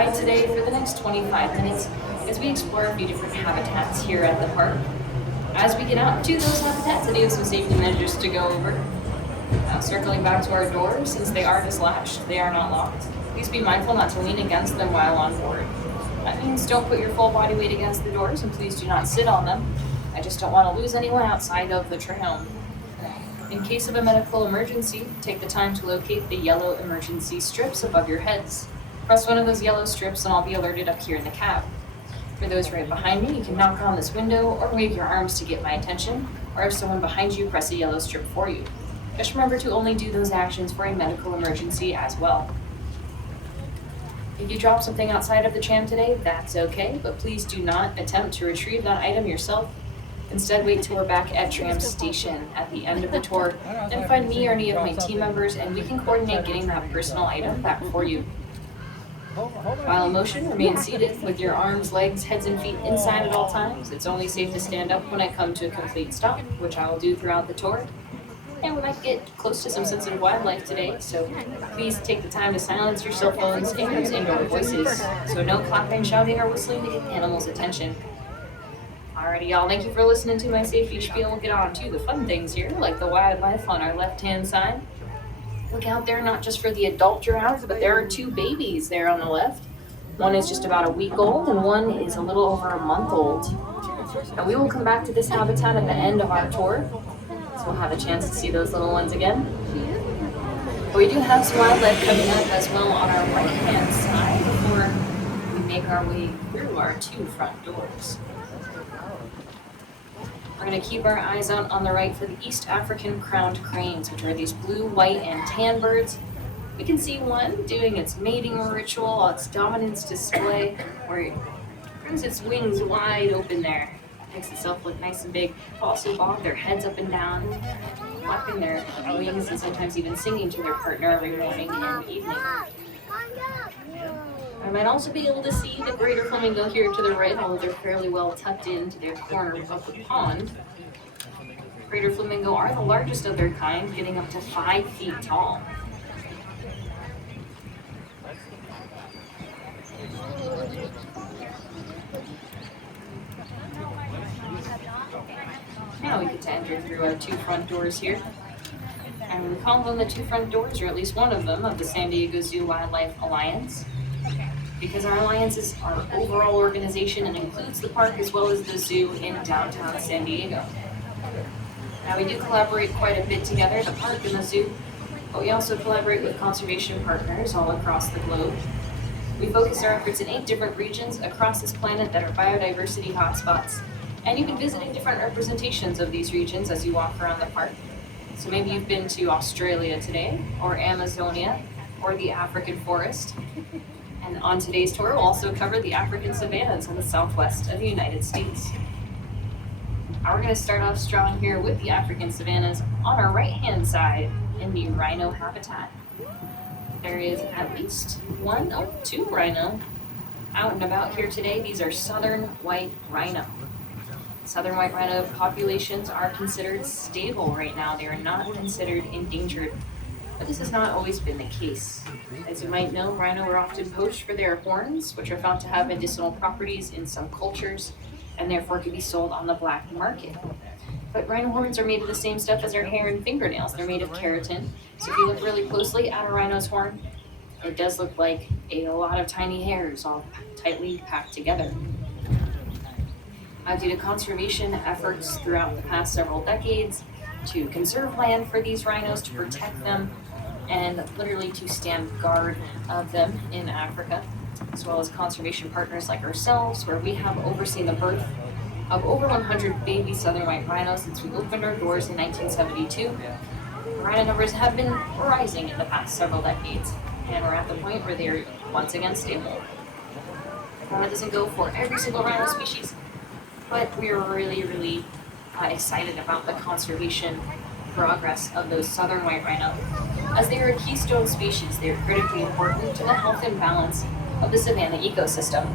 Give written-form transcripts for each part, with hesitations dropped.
guide today for the next 25 minutes as we explore a few different habitats here at the park. As we get out to those habitats, I do have some safety measures to go over. Circling back to our doors, since they are dislatched, they are not locked. Please be mindful not to lean against them while on board. That means don't put your full body weight against the doors, and please do not sit on them. I just don't want to lose anyone outside of the trail. In case of a medical emergency, take the time to locate the yellow emergency strips above your heads. Press one of those yellow strips and I'll be alerted up here in the cab. For those right behind me, you can knock on this window or wave your arms to get my attention, or if someone behind you, press a yellow strip for you. Just remember to only do those actions for a medical emergency as well. If you drop something outside of the tram today, that's okay, but please do not attempt to retrieve that item yourself. Instead, wait till we're back at tram station at the end of the tour, then find me or any of my team members and we can coordinate getting that personal item back for you. While in motion, remain seated with your arms, legs, heads, and feet inside at all times. It's only safe to stand up when I come to a complete stop, which I will do throughout the tour. And we might get close to some sensitive wildlife today, so please take the time to silence your cell phones and use indoor voices. So no clapping, shouting, or whistling to get animals' attention. Alrighty, y'all, thank you for listening to my safety spiel. We'll get on to the fun things here, like the wildlife on our left-hand side. Look out there, not just for the adult giraffes, but there are two babies there on the left. One is just about a week old, and one is a little over a month old. And we will come back to this habitat at the end of our tour, so we'll have a chance to see those little ones again. But we do have some wildlife coming up as well on our right-hand side before we make our way through our two front doors. We're going to keep our eyes out on the right for the East African crowned cranes, which are these blue, white, and tan birds. We can see one doing its mating ritual, its dominance display, where it brings its wings wide open there. Makes itself look nice and big. Also bob their heads up and down, flapping their wings and sometimes even singing to their partner every morning and evening. I might also be able to see the greater flamingo here to the right, although they're fairly well tucked into their corner of the pond. Greater flamingo are the largest of their kind, getting up to 5 feet tall. Now we get to enter through our two front doors here. And we call them the two front doors, or at least one of them, of the San Diego Zoo Wildlife Alliance. Because our alliance is our overall organization and includes the park as well as the zoo in downtown San Diego. Now we do collaborate quite a bit together, the park and the zoo, but we also collaborate with conservation partners all across the globe. We focus our efforts in 8 different regions across this planet that are biodiversity hotspots, and you can visit different representations of these regions as you walk around the park. So maybe you've been to Australia today, or Amazonia, or the African forest. And on today's tour, we'll also cover the African savannas in the southwest of the United States. Now we're going to start off strong here with the African savannas on our right-hand side in the rhino habitat. There is at least two rhino out and about here today. These are southern white rhino. Southern white rhino populations are considered stable right now. They are not considered endangered. But this has not always been the case. As you might know, rhino are often poached for their horns, which are found to have medicinal properties in some cultures, and therefore can be sold on the black market. But rhino horns are made of the same stuff as our hair and fingernails. They're made of keratin. So if you look really closely at a rhino's horn, it does look like a lot of tiny hairs all tightly packed together. Due to conservation efforts throughout the past several decades, to conserve land for these rhinos, to protect them, and literally to stand guard of them in Africa, as well as conservation partners like ourselves, where we have overseen the birth of over 100 baby southern white rhinos since we opened our doors in 1972. Rhino numbers have been rising in the past several decades, and we're at the point where they're once again stable. Now, that doesn't go for every single rhino species, but we're really excited about the conservation progress of those southern white rhino. As they are a keystone species, they are critically important to the health and balance of the savanna ecosystem.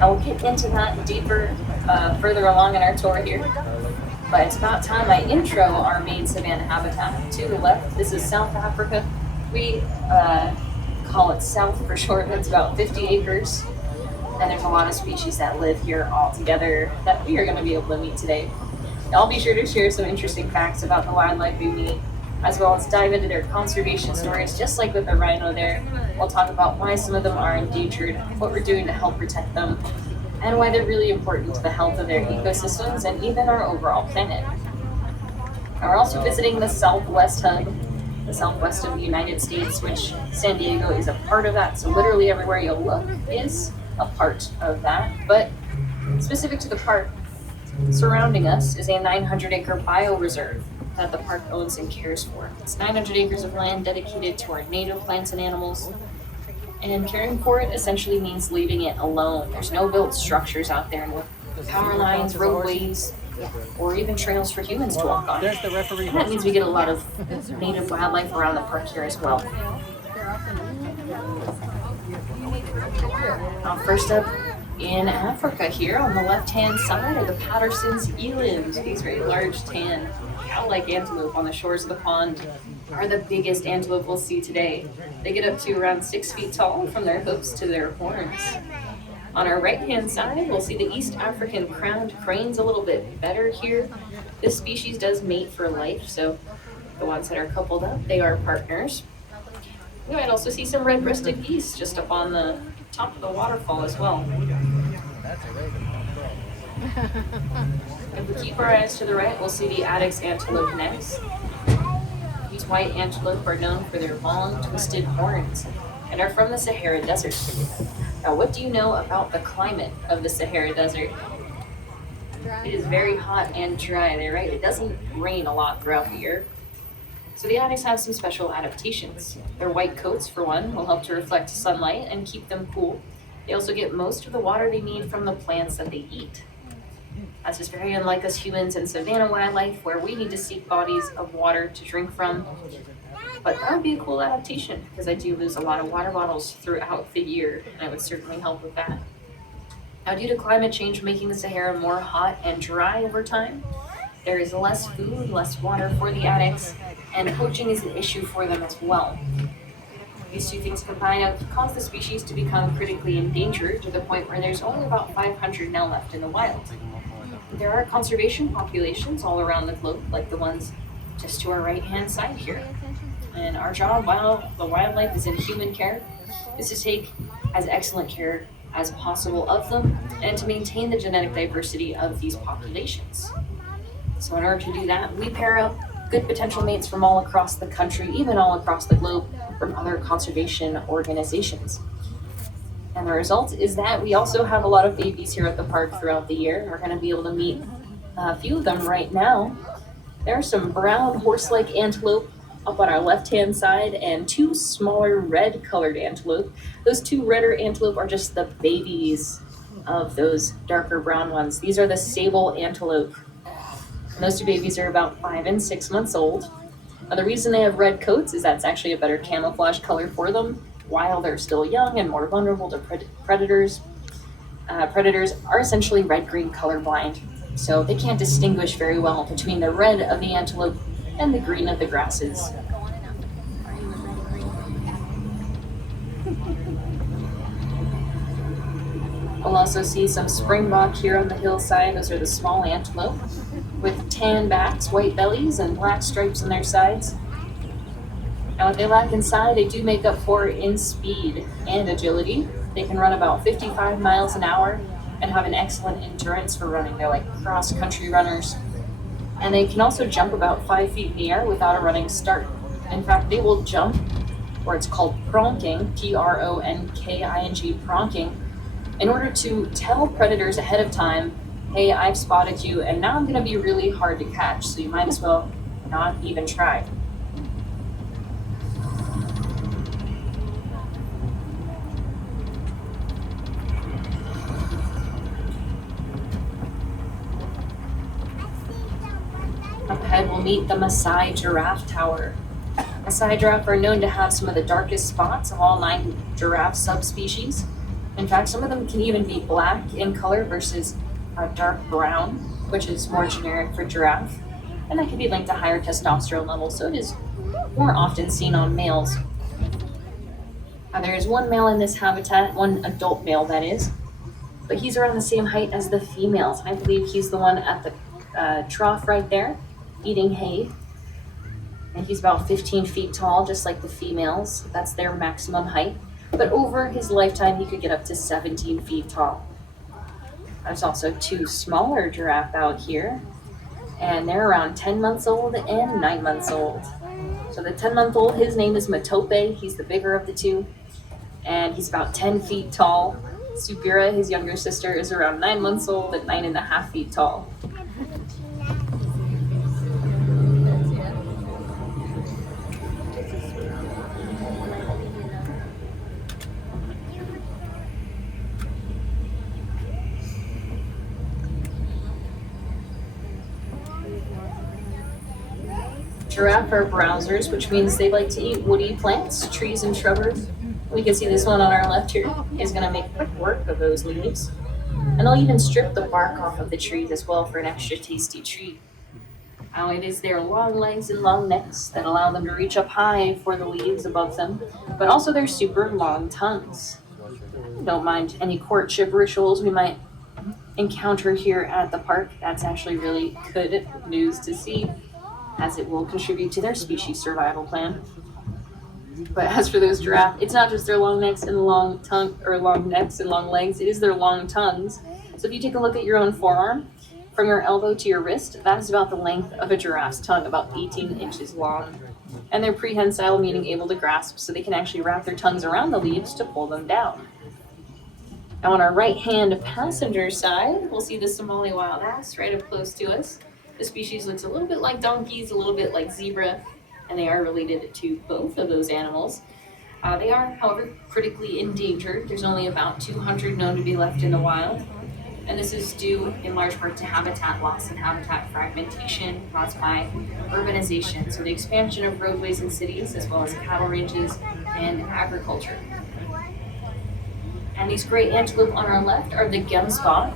I will get into that deeper further along in our tour here, but it's about time I intro our main savanna habitat. To the left, this is South Africa. We call it South for short. That's about 50 acres. And there's a lot of species that live here all together that we are going to be able to meet today. I'll be sure to share some interesting facts about the wildlife we meet, as well as dive into their conservation stories, just like with the rhino there. We'll talk about why some of them are endangered, what we're doing to help protect them, and why they're really important to the health of their ecosystems and even our overall planet. And we're also visiting the Southwest Hub, the southwest of the United States, which San Diego is a part of that, so literally everywhere you'll look is a part of that. But specific to the park, surrounding us is a 900-acre bioreserve that the park owns and cares for. It's 900 acres of land dedicated to our native plants and animals, and caring for it essentially means leaving it alone. There's no built structures out there, no power lines, roadways, or even trails for humans to walk on. And that means we get a lot of native wildlife around the park here as well. First up, in Africa here on the left-hand side are the Patterson's elands. These very large tan cow-like antelope on the shores of the pond are the biggest antelope we'll see today. They get up to around 6 feet tall from their hoofs to their horns. On our right-hand side, we'll see the East African crowned cranes a little bit better here. This species does mate for life, so the ones that are coupled up, they are partners. You might also see some red-breasted geese just up on the top of the waterfall as well. If we keep our eyes to the right, we'll see the Addis antelope next. These white antelope are known for their long, twisted horns and are from the Sahara Desert. Now, what do you know about the climate of the Sahara Desert? It is very hot and dry there, right? It doesn't rain a lot throughout the year. So the Addis have some special adaptations. Their white coats, for one, will help to reflect sunlight and keep them cool. They also get most of the water they need from the plants that they eat. That's just very unlike us humans and savanna wildlife, where we need to seek bodies of water to drink from. But that would be a cool adaptation, because I do lose a lot of water bottles throughout the year, and it would certainly help with that. Now, due to climate change making the Sahara more hot and dry over time, there is less food, less water for the Addis, and poaching is an issue for them as well. These two things combined have caused the species to become critically endangered to the point where there's only about 500 now left in the wild. There are conservation populations all around the globe, like the ones just to our right-hand side here. And our job, while the wildlife is in human care, is to take as excellent care as possible of them and to maintain the genetic diversity of these populations. So in order to do that, we pair up good potential mates from all across the country, even all across the globe, from other conservation organizations. And the result is that we also have a lot of babies here at the park throughout the year. We're going to be able to meet a few of them right now. There are some brown horse-like antelope up on our left-hand side and two smaller red-colored antelope. Those two redder antelope are just the babies of those darker brown ones. These are the sable antelope. And those two babies are about 5 and 6 months old. Now, the reason they have red coats is that's actually a better camouflage color for them while they're still young and more vulnerable to predators. Predators are essentially red-green colorblind, so they can't distinguish very well between the red of the antelope and the green of the grasses. We'll also see some springbok here on the hillside. Those are the small antelope with tan backs, white bellies, and black stripes on their sides. Now, what they lack inside, they do make up for in speed and agility. They can run about 55 miles an hour and have an excellent endurance for running. They're like cross-country runners. And they can also jump about 5 feet in the air without a running start. In fact, they will jump, or it's called pronking, P-R-O-N-K-I-N-G, pronking, in order to tell predators ahead of time, hey, I've spotted you, and now I'm going to be really hard to catch, so you might as well not even try. Up ahead, we'll meet the Maasai Giraffe Tower. Maasai giraffe are known to have some of the darkest spots of all 9 giraffe subspecies. In fact, some of them can even be black in color versus dark brown, which is more generic for giraffe. And that can be linked to higher testosterone levels, so it is more often seen on males. There's one male in this habitat, one adult male that is, but he's around the same height as the females. I believe he's the one at the trough right there, eating hay. And he's about 15 feet tall, just like the females. That's their maximum height. But over his lifetime, he could get up to 17 feet tall. There's also two smaller giraffe out here, and they're around 10 months old and 9 months old. So the 10-month-old, his name is Matope. He's the bigger of the two, and he's about 10 feet tall. Supira, his younger sister, is around 9 months old and 9.5 feet tall. Giraffe are browsers, which means they like to eat woody plants, trees, and shrubbery. We can see this one on our left here is going to make quick work of those leaves. And they'll even strip the bark off of the trees as well for an extra tasty treat. Now it is their long legs and long necks that allow them to reach up high for the leaves above them, but also their super long tongues. Don't mind any courtship rituals we might encounter here at the park. That's actually really good news to see, as it will contribute to their species survival plan. But as for those giraffe, it's not just their long necks and long necks and long legs, it is their long tongues. So if you take a look at your own forearm, from your elbow to your wrist, that is about the length of a giraffe's tongue, about 18 inches long. And they're prehensile, meaning able to grasp, so they can actually wrap their tongues around the leaves to pull them down. Now on our right-hand passenger side, we'll see the Somali wild ass right up close to us. The species looks a little bit like donkeys, a little bit like zebra, and they are related to both of those animals. They are, however, critically endangered. There's only about 200 known to be left in the wild, and this is due in large part to habitat loss and habitat fragmentation caused by urbanization, so the expansion of roadways and cities, as well as cattle ranges and agriculture. And these great antelope on our left are the gemsbok.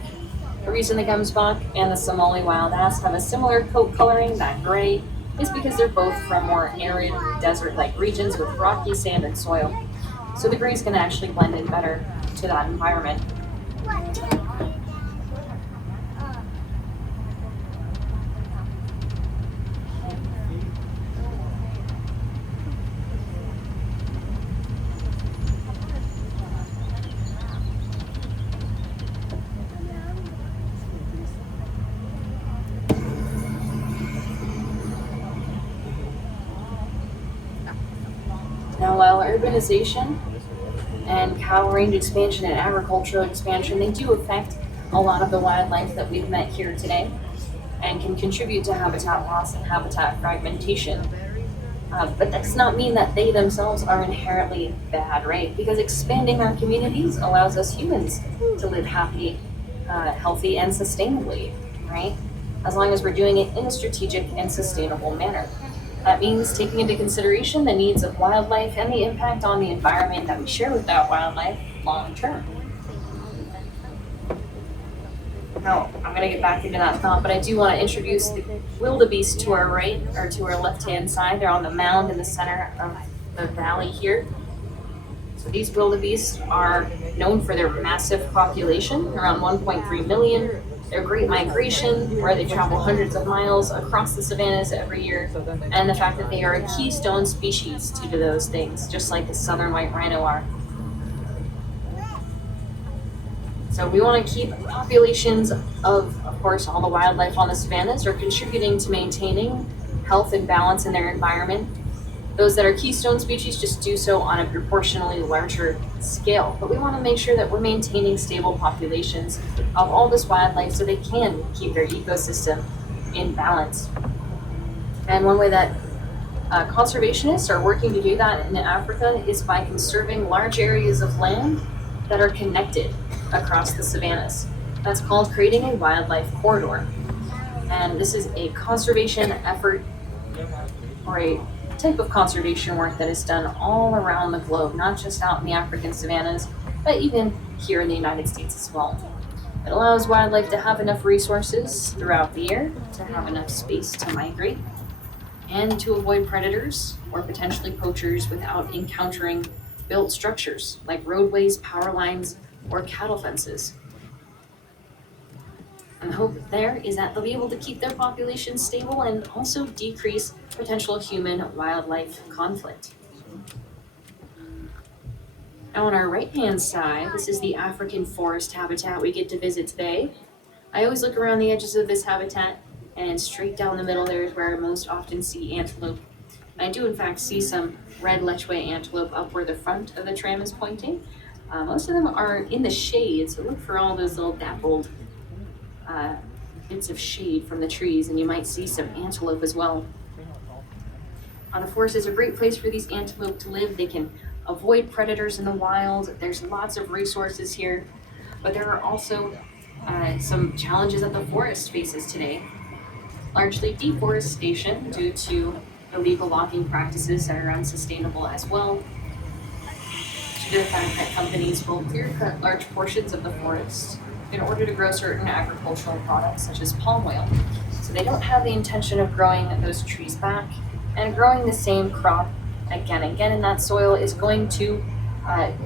The reason the gemsbok and the Somali wild ass have a similar coat coloring, that gray, is because they're both from more arid, desert-like regions with rocky sand and soil. So the gray is going to actually blend in better to that environment. Now, while urbanization and cattle range expansion and agricultural expansion, they do affect a lot of the wildlife that we've met here today and can contribute to habitat loss and habitat fragmentation. But that does not mean that they themselves are inherently bad, right? Because expanding our communities allows us humans to live happy, healthy, and sustainably, right? As long as we're doing it in a strategic and sustainable manner. That means taking into consideration the needs of wildlife and the impact on the environment that we share with that wildlife long term. Now, I'm going to get back into that thought, but I do want to introduce the wildebeest to our right, or to our left-hand side. They're on the mound in the center of the valley here. So these wildebeest are known for their massive population, around 1.3 million. Their great migration, where they travel hundreds of miles across the savannas every year, and the fact that they are a keystone species due to those things, just like the southern white rhino are. So we want to keep populations of course, all the wildlife on the savannas are contributing to maintaining health and balance in their environment. Those that are keystone species just do so on a proportionally larger scale. But we want to make sure that we're maintaining stable populations of all this wildlife so they can keep their ecosystem in balance. And one way that conservationists are working to do that in Africa is by conserving large areas of land that are connected across the savannas. That's called creating a wildlife corridor. And this is a conservation effort, or a type of conservation work that is done all around the globe, not just out in the African savannas, but even here in the United States as well. It allows wildlife to have enough resources throughout the year, to have enough space to migrate, and to avoid predators or potentially poachers without encountering built structures like roadways, power lines, or cattle fences. And the hope there is that they'll be able to keep their population stable and also decrease potential human-wildlife conflict. Now on our right-hand side, this is the African forest habitat we get to visit today. I always look around the edges of this habitat, and straight down the middle there is where I most often see antelope. And I do in fact see some red Lechwe antelope up where the front of the tram is pointing. Most of them are in the shade, so look for all those little dappled bits of shade from the trees, and you might see some antelope as well. The forest is a great place for these antelope to live. They can avoid predators in the wild. There's lots of resources here, but there are also some challenges that the forest faces today. Largely deforestation due to illegal logging practices that are unsustainable as well. Due to the fact that companies will clear cut large portions of the forest in order to grow certain agricultural products such as palm oil. So they don't have the intention of growing those trees back, and growing the same crop again and again in that soil is going to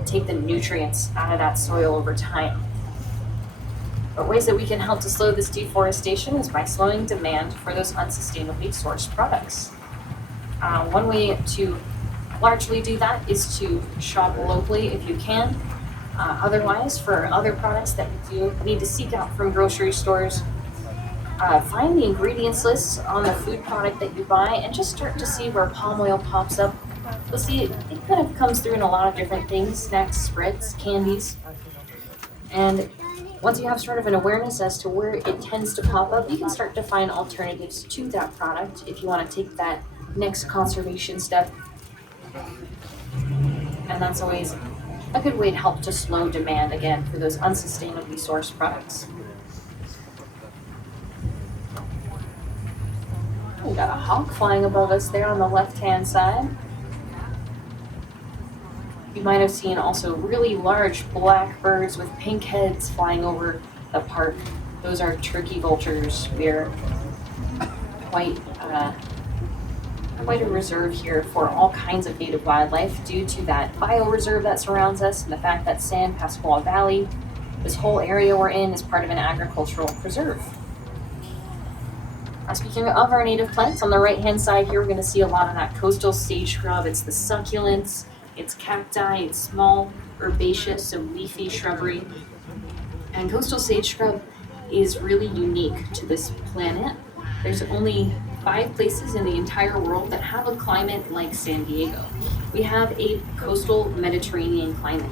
take the nutrients out of that soil over time. But ways that we can help to slow this deforestation is by slowing demand for those unsustainably sourced products. One way to largely do that is to shop locally if you can. Otherwise, for other products that you do need to seek out from grocery stores, find the ingredients lists on the food product that you buy and just start to see where palm oil pops up. You'll see it kind of comes through in a lot of different things: snacks, spreads, candies. And once you have sort of an awareness as to where it tends to pop up, you can start to find alternatives to that product if you want to take that next conservation step. And that's always a good way to help to slow demand again for those unsustainably sourced products. We got a hawk flying above us there on the left-hand side. You might have seen also really large black birds with pink heads flying over the park. Those are turkey vultures. We're quite a reserve here for all kinds of native wildlife due to that bioreserve that surrounds us and the fact that San Pasqual Valley, this whole area we're in, is part of an agricultural preserve. Speaking of our native plants, on the right-hand side here, we're going to see a lot of that coastal sage scrub. It's the succulents, it's cacti, it's small herbaceous, so leafy shrubbery. And coastal sage scrub is really unique to this planet. There's only 5 places in the entire world that have a climate like San Diego. We have a coastal Mediterranean climate.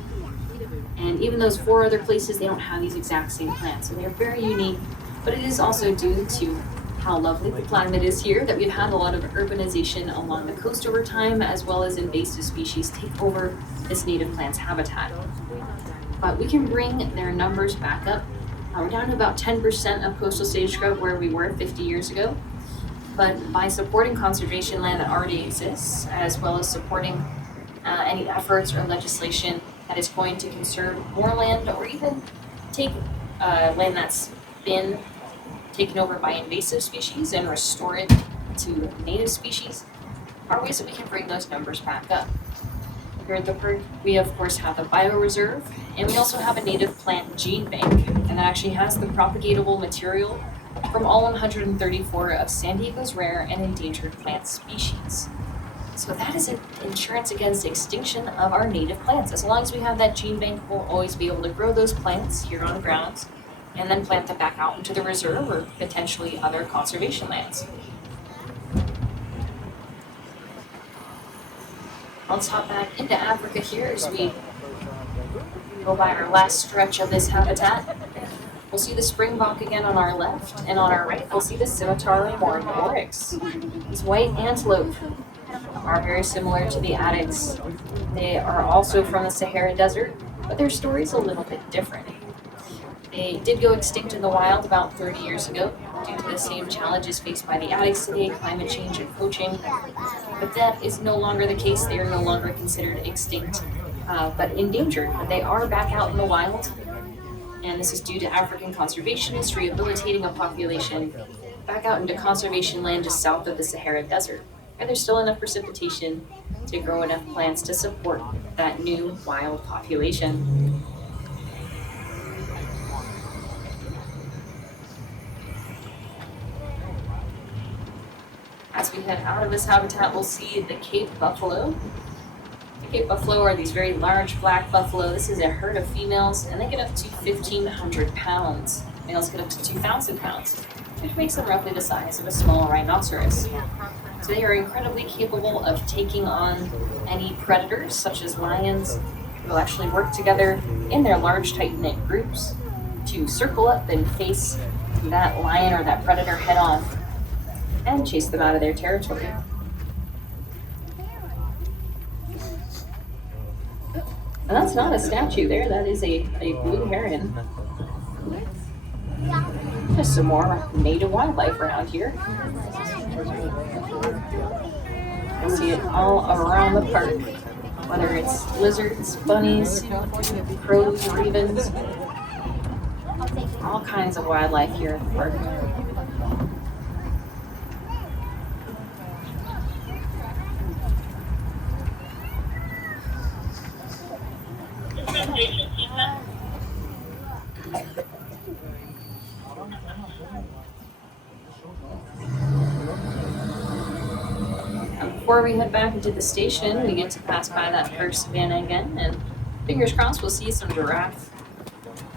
And even those 4 other places, they don't have these exact same plants. So they're very unique, but it is also due to how lovely the climate is here that we've had a lot of urbanization along the coast over time, as well as invasive species take over this native plant's habitat. But we can bring their numbers back up. We're down to about 10% of coastal sage scrub where we were 50 years ago. But by supporting conservation land that already exists, as well as supporting any efforts or legislation that is going to conserve more land, or even take land that's been taken over by invasive species and restore it to native species, are ways that we can bring those numbers back up. Here at the park, we of course have a bioreserve, and we also have a native plant gene bank, and that actually has the propagatable material from all 134 of San Diego's rare and endangered plant species. So that is an insurance against extinction of our native plants. As long as we have that gene bank, we'll always be able to grow those plants here on grounds and then plant them back out into the reserve or potentially other conservation lands. Let's hop back into Africa here as we go by our last stretch of this habitat. We'll see the springbok again on our left, and on our right we'll see the scimitar horned oryx. These white antelope are very similar to the addax. They are also from the Sahara Desert, but their story's a little bit different. They did go extinct in the wild about 30 years ago due to the same challenges faced by the addax today, climate change and poaching. But that is no longer the case. They are no longer considered extinct, but endangered. But they are back out in the wild, and this is due to African conservationists rehabilitating a population back out into conservation land just south of the Sahara Desert. and there's still enough precipitation to grow enough plants to support that new wild population. As we head out of this habitat, we'll see the Cape buffalo. The Cape buffalo are these very large black buffalo. This is a herd of females, and they get up to 1,500 pounds. Males get up to 2,000 pounds, which makes them roughly the size of a small rhinoceros. So they are incredibly capable of taking on any predators, such as lions. They'll actually work together in their large, tight-knit groups to circle up and face that lion or that predator head on and chase them out of their territory. And that's not a statue there, that is a blue heron. Just some more native wildlife around here. You see it all around the park, whether it's lizards, bunnies, crows, ravens, all kinds of wildlife here at the park. Before we head back into the station, we get to pass by that first savanna again, and fingers crossed we'll see some giraffe,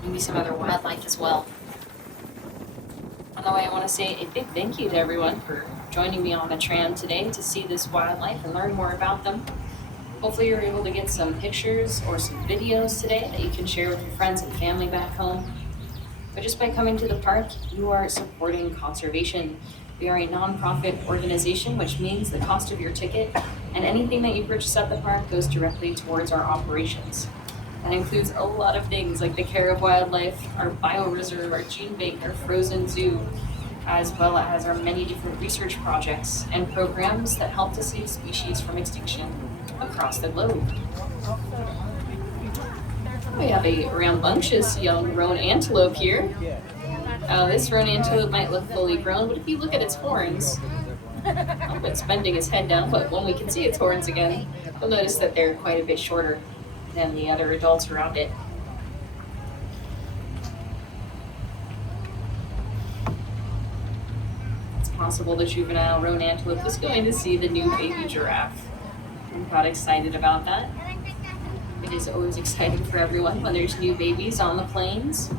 maybe some other wildlife as well. On the way, I want to say a big thank you to everyone for joining me on the tram today to see this wildlife and learn more about them. Hopefully you're able to get some pictures or some videos today that you can share with your friends and family back home. But just by coming to the park, you are supporting conservation. We are a nonprofit organization, which means the cost of your ticket and anything that you purchase at the park goes directly towards our operations. That includes a lot of things like the care of wildlife, our bioreserve, our gene bank, our frozen zoo, as well as our many different research projects and programs that help to save species from extinction across the globe. We have a rambunctious young roan antelope here. This roan antelope might look fully grown, but if you look at its horns, it's bending its head down, but when we can see its horns again, you'll notice that they're quite a bit shorter than the other adults around it. It's possible the juvenile roan antelope is going to see the new baby giraffe. We got excited about that. It is always exciting for everyone when there's new babies on the plains.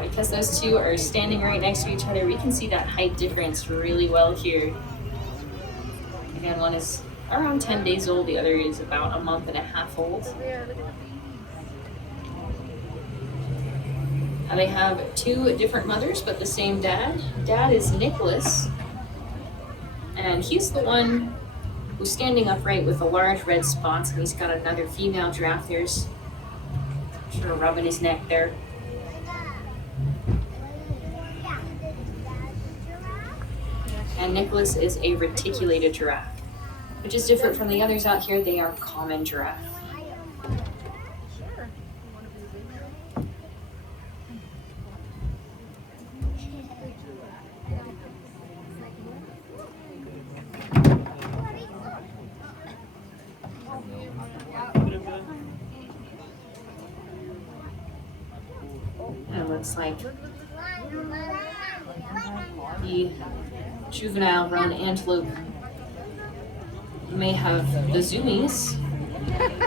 Because those two are standing right next to each other, we can see that height difference really well here. Again, one is around 10 days old, the other is about a month and a half old. Now they have two different mothers, but the same dad. Dad is Nicholas, and he's the one who's standing upright with the large red spots, and he's got another female giraffe. There's sort of rubbing his neck there. And Nicholas is a reticulated giraffe, which is different from the others out here. They are common giraffe. And it looks like the juvenile roan antelope may have the zoomies,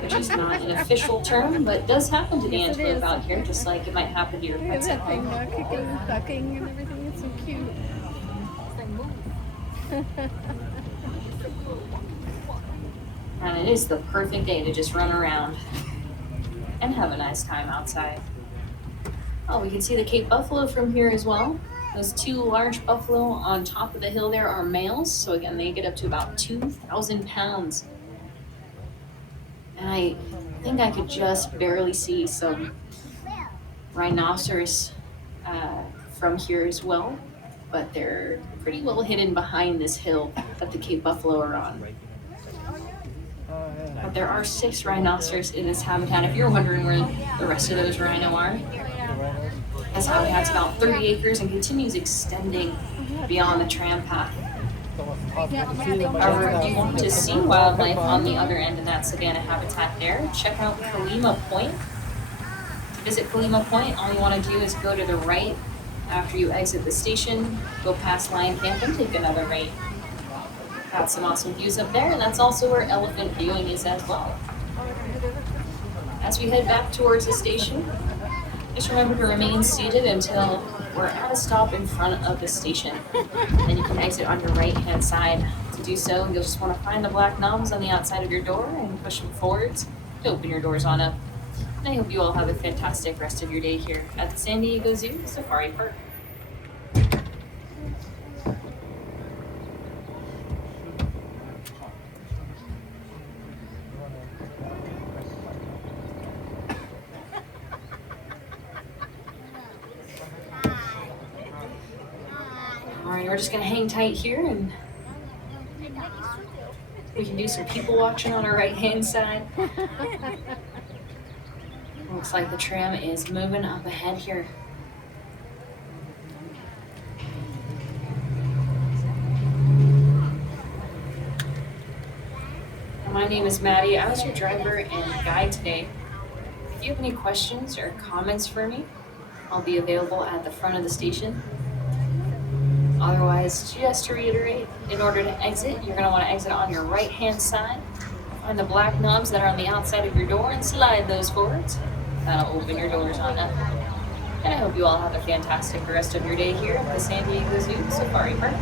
which is not an official term, but does happen to the antelope out here, just like it might happen to your pets at home. Kicking and ducking and everything. It's so cute. And it is the perfect day to just run around and have a nice time outside. Oh, we can see the Cape buffalo from here as well. Those two large buffalo on top of the hill there are males. So again, they get up to about 2,000 pounds. And I think I could just barely see some rhinoceros from here as well. But they're pretty well hidden behind this hill that the Cape buffalo are on. But there are 6 rhinoceros in this habitat. If you're wondering where the rest of those rhino are, this habitat's about 30 acres and continues extending beyond the tram path. However, if you want to see wildlife on the other end of that savanna habitat there, check out Kalima Point. To visit Kalima Point, all you want to do is go to the right after you exit the station, go past Lion Camp and take another right. Got some awesome views up there, and that's also where elephant viewing is as well. As we head back towards the station, just remember to remain seated until we're at a stop in front of the station. Then you can exit on your right-hand side. To do so, you'll just want to find the black knobs on the outside of your door and push them forwards to open your doors on up. And I hope you all have a fantastic rest of your day here at the San Diego Zoo Safari Park. Alright, we're just gonna hang tight here and we can do some people watching on our right hand side. Looks like the tram is moving up ahead here. My name is Maddie. I was your driver and guide today. If you have any questions or comments for me, I'll be available at the front of the station. Otherwise, just to reiterate, in order to exit, you're going to want to exit on your right-hand side. Find the black knobs that are on the outside of your door and slide those forwards. That'll open your doors on up. And I hope you all have a fantastic rest of your day here at the San Diego Zoo Safari Park.